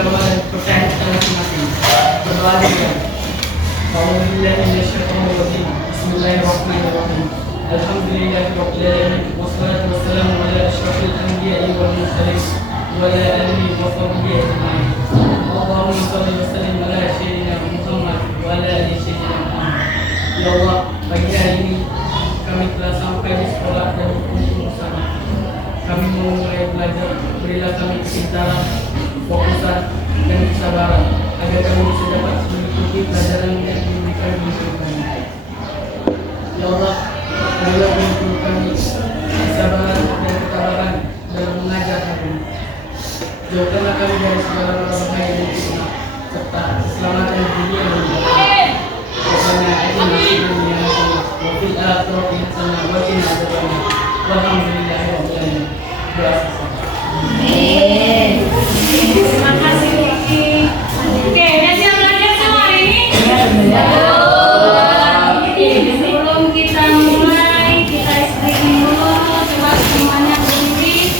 agama dan kepercayaan kita masing-masing. Berdoa dengan Bismillahirrahmanirrahim. Alhamdulillahirabbil alamin. Wassalatu wassalamu ala asyrafil anbiya'i wal mursalin wa ala alihi wa sahbihi ajma'in. Allahumma shalli wa sallim ala sayyidina Muhammad wa ala ali sayyidina Muhammad. Ya Allah, pagi hari ini kami telah sampai di sekolah dan berkumpul bersama. Kami mau mulai belajar. Berilah kami kepintaran, fokusan, dan kesabaran agar kami bisa dapat mengikuti pelajaran yang diberikan di kami. Ya Allah, berilah kami kesabaran dan ketabahan dalam mengajar kami. Jauhkanlah kami dari segala bahaya dan fitnah serta keselamatan di dunia dan di akhirat. Pokoknya itu nasibnya yang sama. Wafil akhirati hasanah wa qina adzabannar. Walhamdulillahirabbil alamin. Terima kasih Kiki. Oke, udah siap belajar semua hari ini? Sebelum kita mulai, kita istirahat dulu. Coba semuanya berdiri.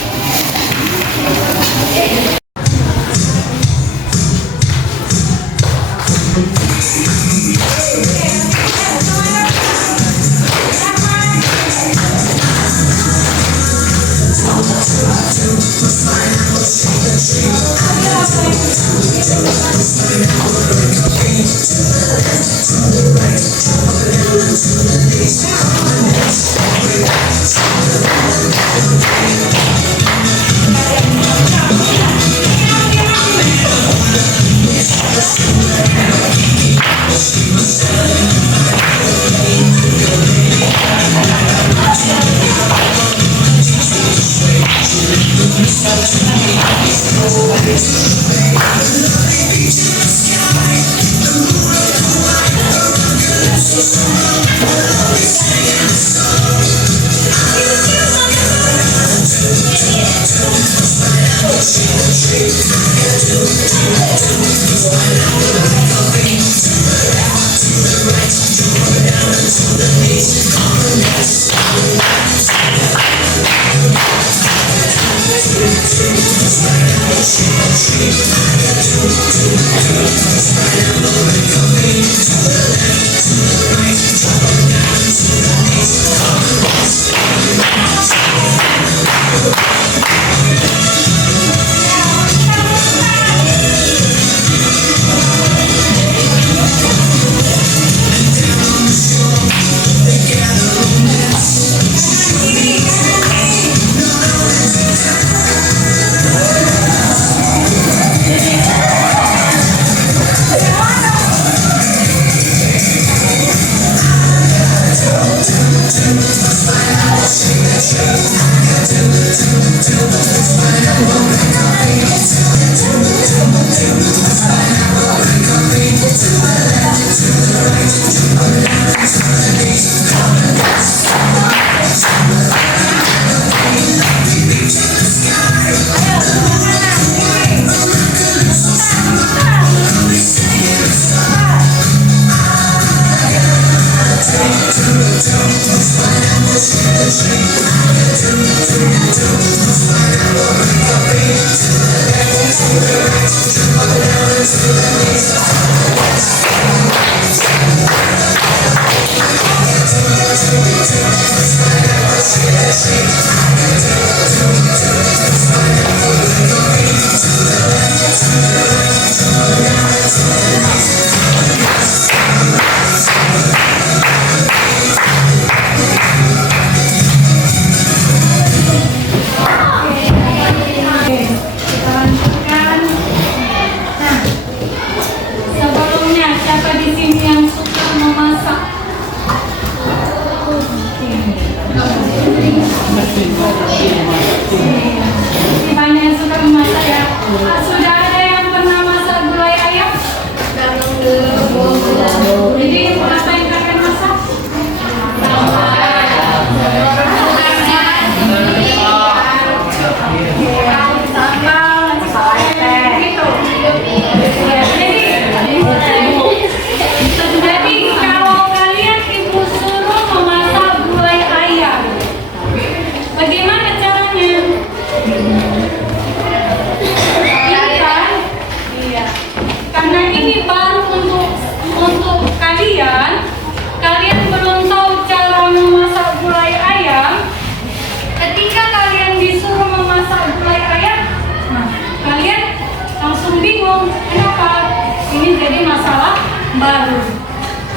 baru.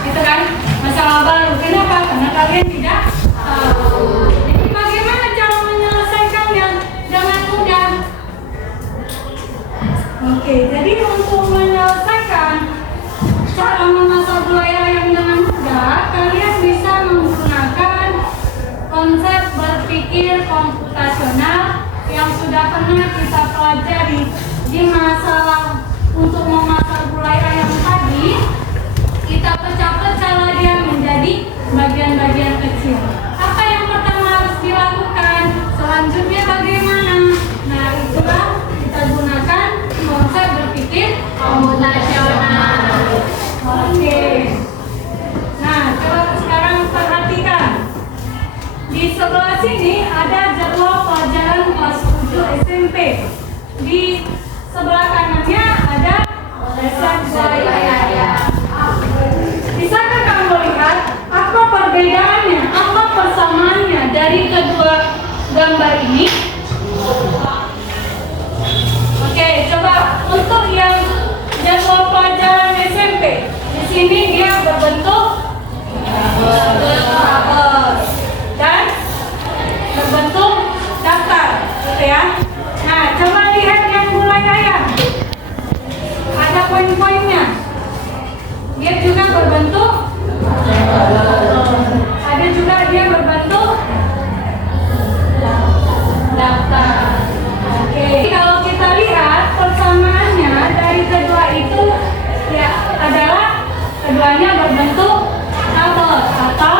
Gitu kan? Masalah baru. Kenapa? Karena kalian tidak tahu. Jadi bagaimana cara menyelesaikannya dengan mudah? Oke, jadi untuk menyelesaikan cara memasak gulai ayam dengan mudah, kalian bisa menggunakan konsep berpikir komputasional yang sudah pernah kita pelajari di masalah untuk memasak gulai ayam tadi. Kita pecah-pecah dia menjadi bagian-bagian kecil. Apa yang pertama harus dilakukan? Selanjutnya bagaimana? Nah, itulah kita gunakan konsep berpikir komputasional. Oke. Nah, coba sekarang perhatikan. Di sebelah sini ada jadwal pelajaran kelas 7 SMP. Di sebelah kanannya ada resep gulai ayam. Bisakah kamu melihat apa perbedaannya, apa persamaannya dari kedua gambar ini? Oke, coba untuk yang jadwal pelajaran SMP, di sini dia berbentuk tabel dan berbentuk daftar, gitu ya. Nah, coba lihat yang gulai ayam. Ada poin-poinnya. Dia juga berbentuk ada juga dia berbentuk daftar. Oke, kalau kita lihat persamaannya dari kedua itu ya adalah keduanya berbentuk tabel atau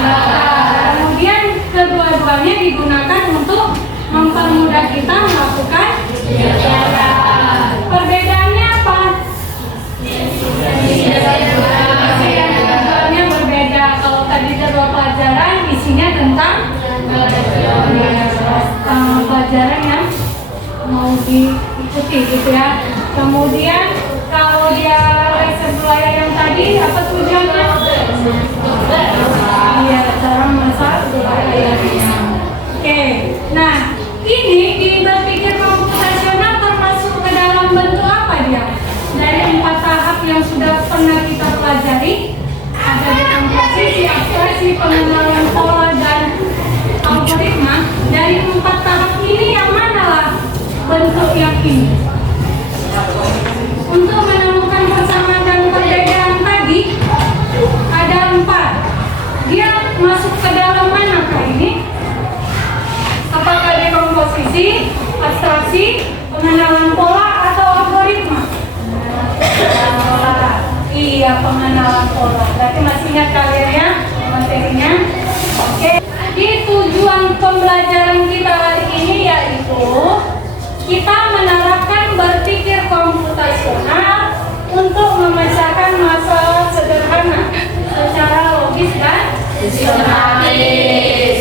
daftar. Kemudian kedua-duanya digunakan untuk mempermudah kita melakukan perbedaannya apa? Jadwalnya berbeda. Kalau tadi jadwal pelajaran isinya tentang pelajaran yang mau diikuti gitu ya. Kemudian kalau dia resep gulai ayam tadi apa tujuannya? Iya, cara memasak gulai ayam. Oke, nah ini di berpikir komputasional termasuk ke dalam bentuk apa dia? Dari 4 tahap yang sudah pernah kita pelajari, ada dekomposisi, abstraksi, pengenalan pola, dan algoritma. Dari 4 tahap ini yang mana lah bentuk yang ini? Untuk menemukan persamaan dan perbedaan tadi ada 4. Dia masuk ke dalam mana kah ini? Apakah dekomposisi, abstraksi, pengenalan pola, atau algoritma? Iya, pengenalan pola. Berarti masih ingat kalian ya materinya? Oke. Di tujuan pembelajaran kita hari ini yaitu kita menerapkan berpikir komputasional untuk memecahkan masalah sederhana secara logis dan sistematis.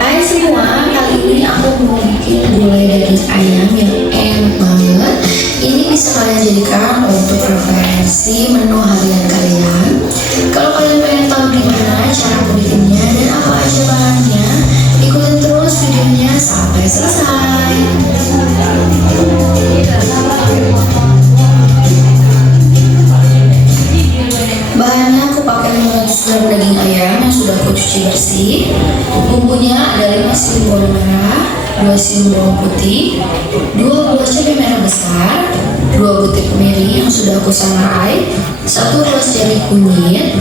Hai semua, kali ini aku mau bikin gulai daging ayam yang enak banget. Ini bisa kalian jadikan untuk referensi menu harian kalian. Kalau kalian pengen tahu gimana cara aku bikinnya dan apa aja bahannya, ikutin terus videonya sampai selesai. Bahannya aku pakai 500 gram daging ayam yang sudah aku cuci bersih. Bumbunya ada 5 siung bawang merah, 2 siung bawang putih, 2 buah cabai merah besar, 2 butir kemiri yang sudah aku sangrai, 1 ruas jari kunyit,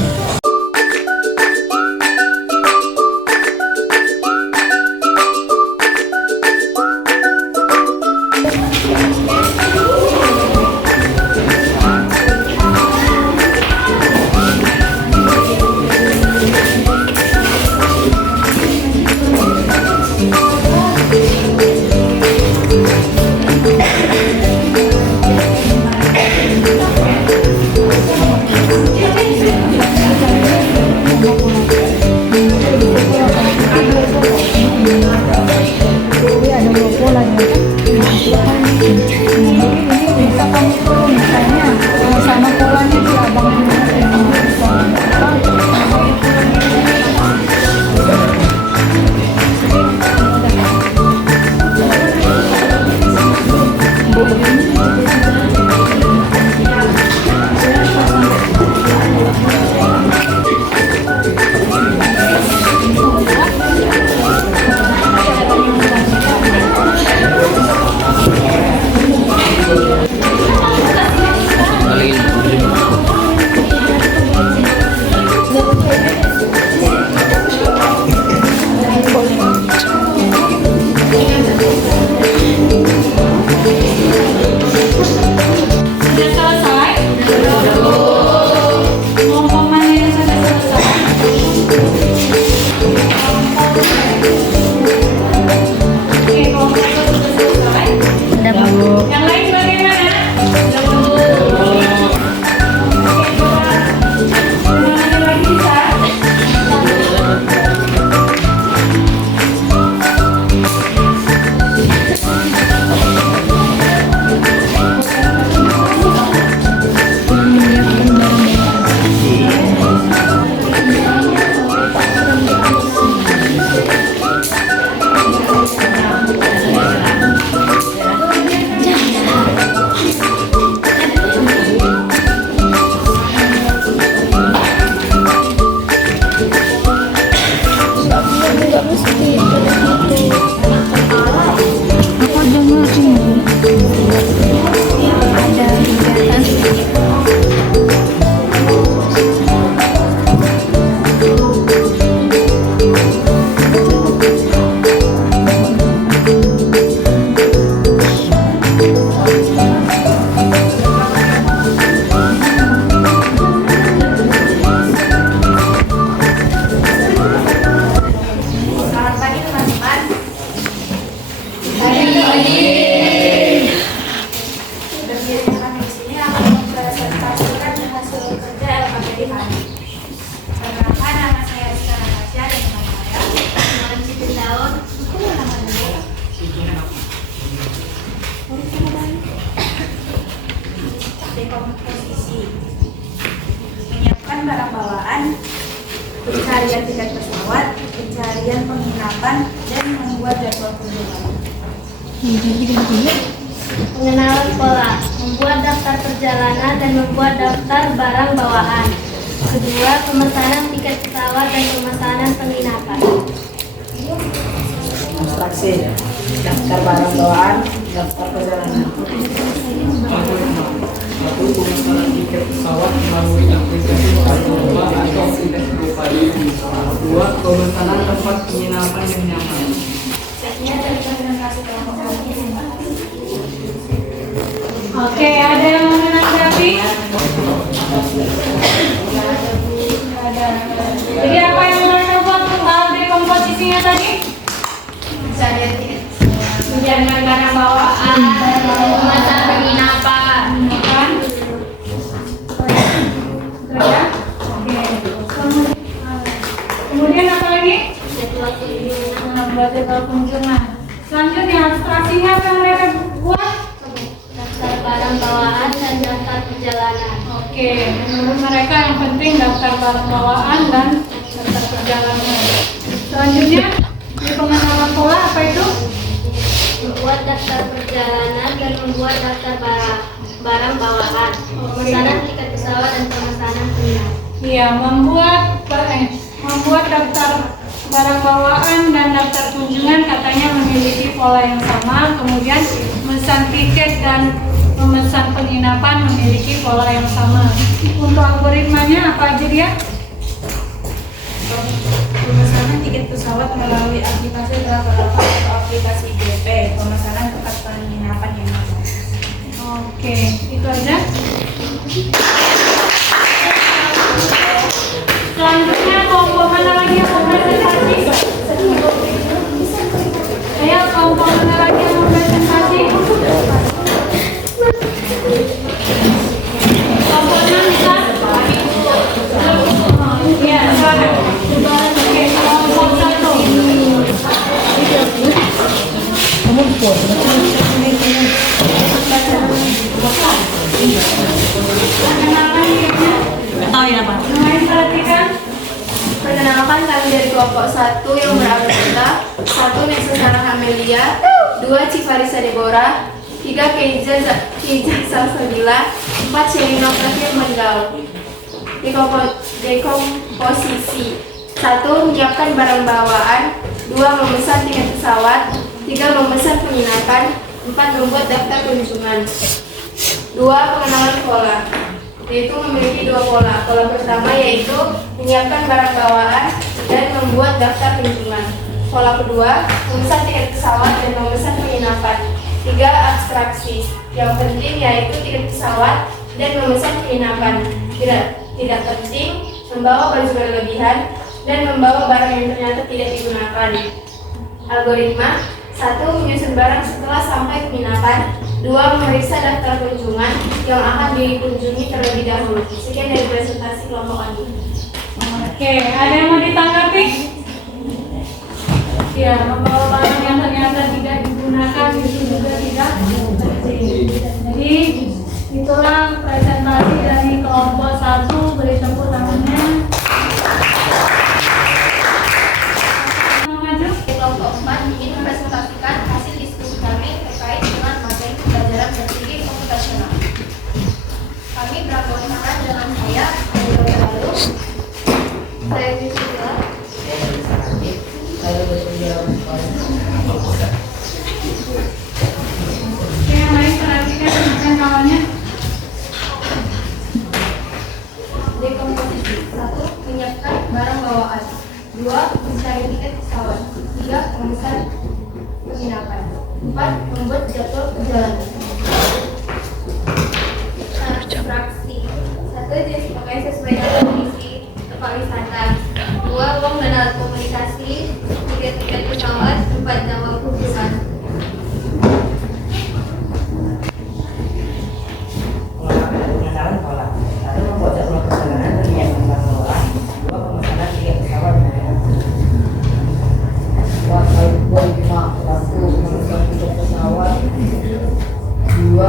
harian tiket pesawat, pencarian penginapan, dan membuat jadwal kunjungan. Pengenalan pola, membuat daftar perjalanan dan membuat daftar barang bawaan. Kedua, pemesanan tiket pesawat dan pemesanan penginapan. Abstraksi, daftar barang bawaan, daftar perjalanan. Satu, pemesanan tiket pesawat melalui aplikasi Agoba atau aplikasi GoPay. Dua, pemesanan tempat penginapan yang nyaman. Oke, ada yang mau menanggapi? Ada. Jadi apa yang mereka buat dari komposisinya tadi? Menjaga barang bawaan, pemesanan penginapan, kan? Ya? Oke. Kemudian apa lagi? Membuat jadwal kunjungan. Selanjutnya abstraksinya apa yang mereka buat? Daftar barang bawaan dan daftar perjalanan. Oke, menurut mereka yang penting daftar barang bawaan dan daftar perjalanan. Selanjutnya di pengenalan pola apa itu? Membuat daftar perjalanan dan membuat daftar barang bawaan. Pemesanan tiket pesawat dan pemesanan penginapan. Iya, membuat daftar barang bawaan dan daftar kunjungan katanya memiliki pola yang sama. Kemudian memesan tiket dan memesan penginapan memiliki pola yang sama. Untuk algoritmanya apa aja dia? Pemesanan tiket pesawat melalui aplikasi Traveloka atau aplikasi GP, pemesanan tempat penginapan yang nyaman. Oke, itu aja. Selanjutnya kelompok mana lagi yang mau presentasi? Ayo kelompok mana lagi yang mau presentasi? Kelompok 6 bisa? Iya, silakan. Oke, kelompok 1. Perkenalkan dirinya. Tahu ya Pak? Namanya perhatikan. Perkenalkan, kami dari kelompok 1 yang beranggota 1. Nesusana Hamelia, 2. Cifarisa Deborah, 3. Keija Salsabila, 4. Shelina Prafir Menggal. Dekomposisi 1. Menyiapkan barang bawaan, 2. Memesan tiket pesawat, 3. Memesan penginapan, 4. Membuat daftar kunjungan. 2. Pengenalan pola, yaitu memiliki 2 pola. Pola pertama yaitu menyiapkan barang bawaan dan membuat daftar kunjungan. Pola kedua, memesan tiket pesawat dan memesan penginapan. 3. Abstraksi, yang penting yaitu tiket pesawat dan memesan penginapan. Tidak penting membawa baju berlebihan dan membawa barang yang ternyata tidak digunakan. Algoritma 1. Menyusun barang setelah sampai penginapan. 2. Memeriksa daftar kunjungan yang akan dikunjungi terlebih dahulu. Sekian dari presentasi kelompok Adi. Oke, ada yang mau ditanggapi? Ya, membawa barang yang ternyata tidak digunakan itu juga tidak penting. Jadi itulah presentasi dari kelompok 1. Beri tepuk tangannya. Maju. Kelompok 4 ingin mempresentasikan hasil diskusi kami terkait dengan materi pembelajaran berpikir komputasional. Kami beranggotakan dengan saya, Lalu, saya Yusila, Oke, yang lain perhatikan dengan kawannya. Dekomposisi 1. Menyiapkan barang bawaan, 2. Mencari tiket pesawat, 3. Memesan penginapan, 4. Membuat jadwal perjalanan. Abstraksi 1. Jenis pakaian sesuai dengan kondisi tempat wisata, 2. Uang dan alat komunikasi, 3. Tiket pesawat, 4. Jadwal kunjungan. Pengenalan pola. 1. Membuat jadwal perjalanan dan menyiapkan barang bawaan. 2. Pemesanan tiket pesawat dan penginapan. 1. Memesan tiket pesawat. 2.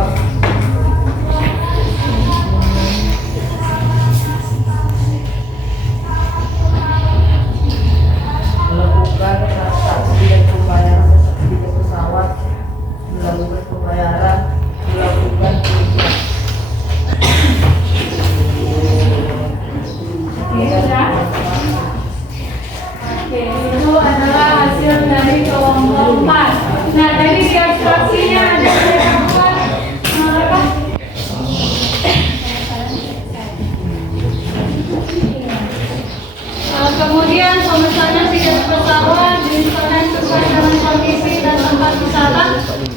tiket pesawat, internet sesuai dengan kondisi dan tempat wisata,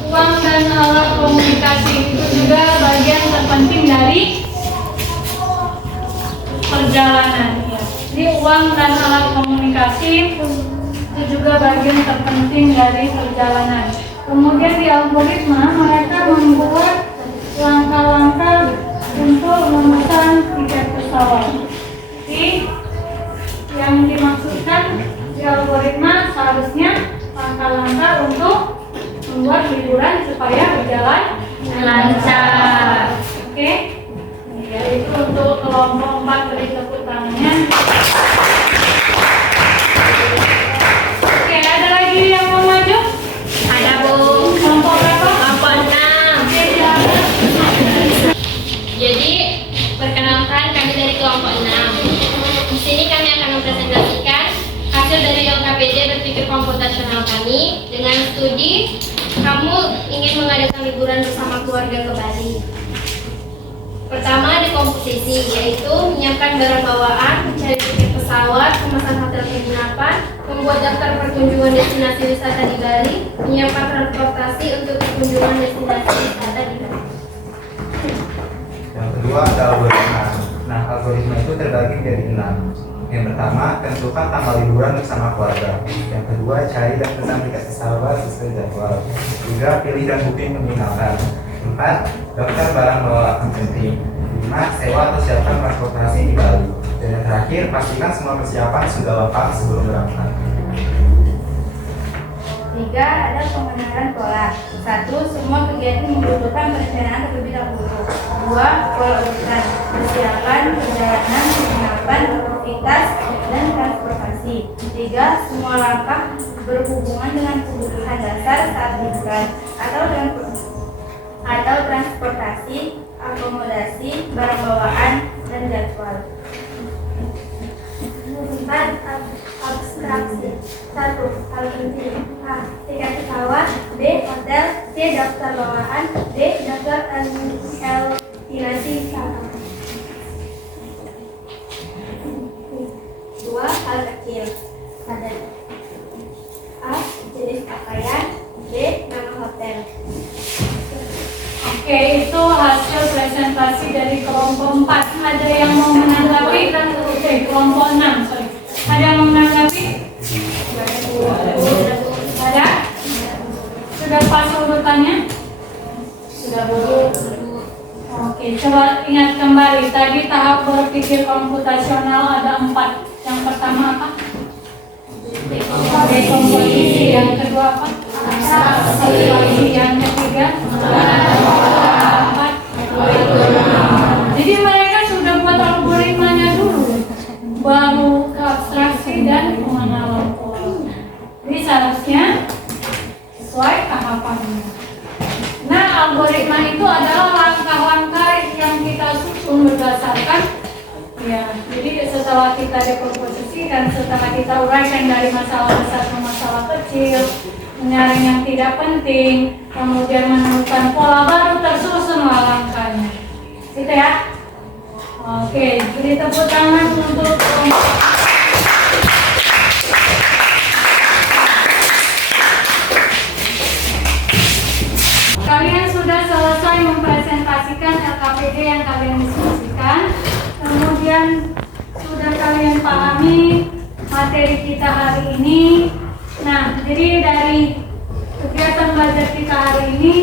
uang dan alat komunikasi. Itu juga bagian terpenting dari perjalanan. Jadi uang dan alat komunikasi itu juga bagian terpenting dari perjalanan. Kemudian di algoritma mereka membuat langkah-langkah untuk memesan tiket pesawat. Jadi yang dimaksudkan di algoritma seharusnya langkah-langkah untuk membuat liburan supaya berjalan lancar. Oke? Ya, itu untuk kelompok 4 beri tepuk tangannya. Oke, ada lagi yang mau maju? Ada Bu. Kelompok berapa? Kelompok 6. Oke, silakan. Jadi, perkenalkan kami dari kelompok 6. Di sini kami akan mempresentasikan hasil dari LKPD berpikir komputasional kami dengan studi kamu ingin mengadakan liburan bersama keluarga ke Bali. Pertama di komposisi, yaitu menyiapkan barang bawaan, mencari tiket pesawat, pemesan hotel penginapan, membuat daftar perkunjungan destinasi wisata di Bali, menyiapkan transportasi untuk kunjungan destinasi wisata di Bali. Yang kedua ada algoritma. Nah, algoritma itu terbagi menjadi 6. Yang pertama, tentukan tanggal liburan bersama keluarga. Yang kedua, cari dan pesan tiket pesawat sesuai jadwal. 3, pilih dan booking penginapan. 4, daftar barang bawaan penting. 5, sewa atau siapkan transportasi di Bali. Dan yang terakhir, pastikan semua persiapan sudah lengkap sebelum berangkat. 3. Ada pengenalan pola. 1. Semua kegiatan membutuhkan perencanaan terlebih dahulu. 2. Pola urutan. Persiapan, perjalanan, penginapan, aktivitas, dan transportasi. 3. Semua langkah berhubungan dengan kebutuhan dasar saat liburan atau transportasi, akomodasi, barang bawaan, dan jadwal. 4. Abstraksi. 1. Hal penting. A. Tiket pesawat. B. Hotel. C. Daftar bawaan. D. Daftar destinasi wisata. 2. Hal kecil. Ada A. Jenis pakaian. B. Nama hotel. Oke, itu hasil presentasi dari kelompok 4. Ada yang mau menanggapi? Oke, kelompok 6, sorry. Ada yang mau menanggapi? Ada? Sudah pas urutannya? Sudah Bu. Oke, coba ingat kembali. Tadi tahap berpikir komputasional ada 4. Yang pertama apa? Dekomposisi. Yang kedua apa? Abstraksi. Yang ketiga? Jadi mereka sudah buat algoritmanya dulu, baru ke abstraksi dan pengenalan pola. Jadi seharusnya sesuai tahapannya. Nah, algoritma itu adalah langkah-langkah yang kita susun berdasarkan ya. Jadi setelah kita dekomposisi dan setelah kita uraikan dari masalah besar ke masalah kecil, menyaring yang tidak penting, kemudian menemukan pola baru, tersusunlah langkahnya. Gitu ya. Oke, beri tepuk tangan untuk kalian sudah selesai mempresentasikan LKPD yang kalian diskusikan. Kemudian sudah kalian pahami materi kita hari ini. Nah, jadi dari kegiatan belajar kita hari ini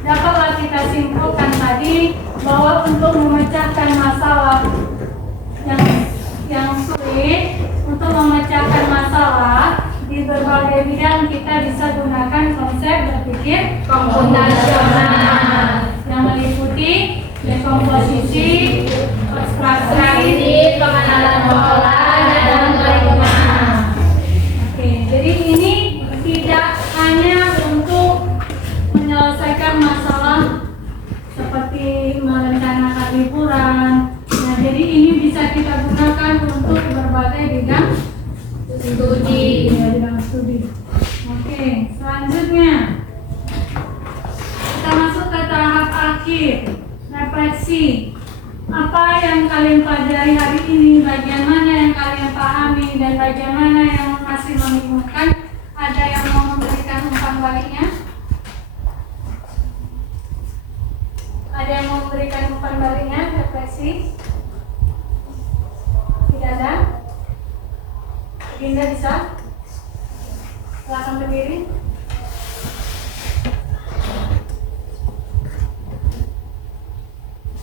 dapatlah kita simpulkan tadi bahwa untuk memecahkan masalah yang sulit, untuk memecahkan masalah di berbagai bidang kita bisa gunakan konsep berpikir komputasional yang meliputi dekomposisi, abstraksi, pengenalan pola, dan algoritma. Oke, jadi ini tidak hanya untuk menyelesaikan masalah seperti merencanakan liburan. Nah, jadi ini bisa kita gunakan untuk berbagai bidang studi. Ya, bidang studi. Oke, selanjutnya kita masuk ke tahap akhir, refleksi. Apa yang kalian pelajari hari ini, bagian mana yang kalian pahami, dan bagian mana yang masih membingungkan. Ada yang mau memberikan umpan baliknya? Ada yang mau memberikan umpan baliknya? Refleksi? Tidak ada? Dinda bisa? Silakan berdiri.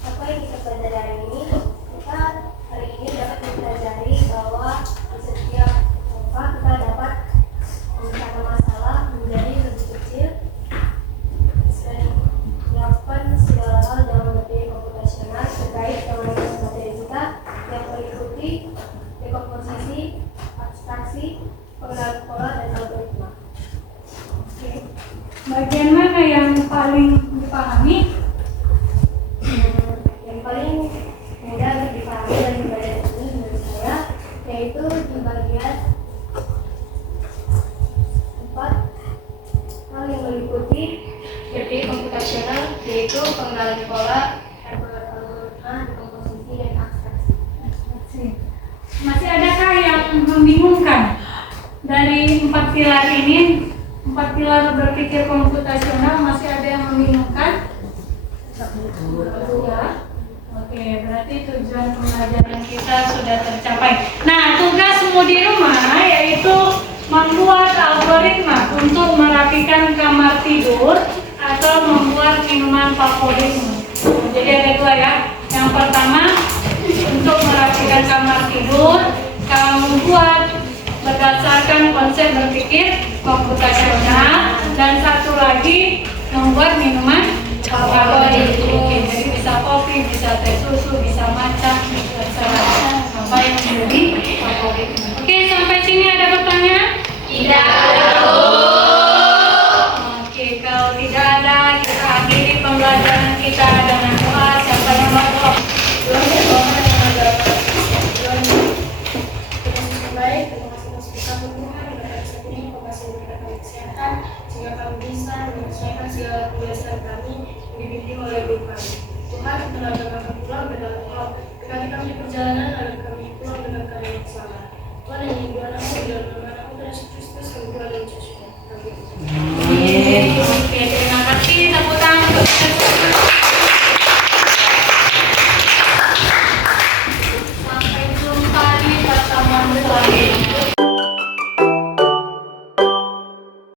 Apa yang kita pelajari hari ini? Kita hari ini dapat mempelajari bahwa di setiap tempat kita dapat memecahkan masalah menjadi lebih kecil dan melakukan segala hal dalam materi komputasional terkait dengan materi kita yang meliputi dekomposisi, abstraksi, pengenalan pola dan algoritma. Oke. Bagian mana yang paling dipahami? Yang paling mudah untuk dipahami dan dibaca ini menurut saya yaitu di bagian 4 hal yang meliputi materi komputasional yaitu pengenalan pola, algoritma, dekomposisi, dan abstraksi. Masih adakah yang membingungkan? Dari 4 pilar ini, 4 pilar berpikir komputasional, masih ada yang membingungkan? Ya. Oke, berarti tujuan pembelajaran kita sudah tercapai. Nah, tugasmu di rumah yaitu membuat algoritma untuk merapikan kamar tidur atau membuat minuman favoritmu. Jadi ada 2 ya. Yang pertama, untuk merapikan kamar tidur, kamu buat berdasarkan konsep berpikir komputasional, dan satu lagi membuat minuman favorit. Jadi bisa kopi, bisa teh susu, bisa matcha, terserah apa yang menjadi favorit. Oke, sampai sini ada pertanyaan? Tidak ada. Oke, kalau tidak ada, kita akhiri pembelajaran kita dengan doa. Siapa yang berdoa? Baik, terima kasih atas berkat Tuhan, berkat ini, pembelajaran berkat kesehatan, sehingga kami bisa menyelesaikan segala kebiasaan kami yang dibimbing oleh Guru kami. Tuhan, tenaga kami pulang dengan Engkau, berkati kami di perjalanan agar kami pulang dengan keadaan yang selamat. Tuhan, yang di dalam nama Yesus Kristus, kami doa dan bersyukur. Amin.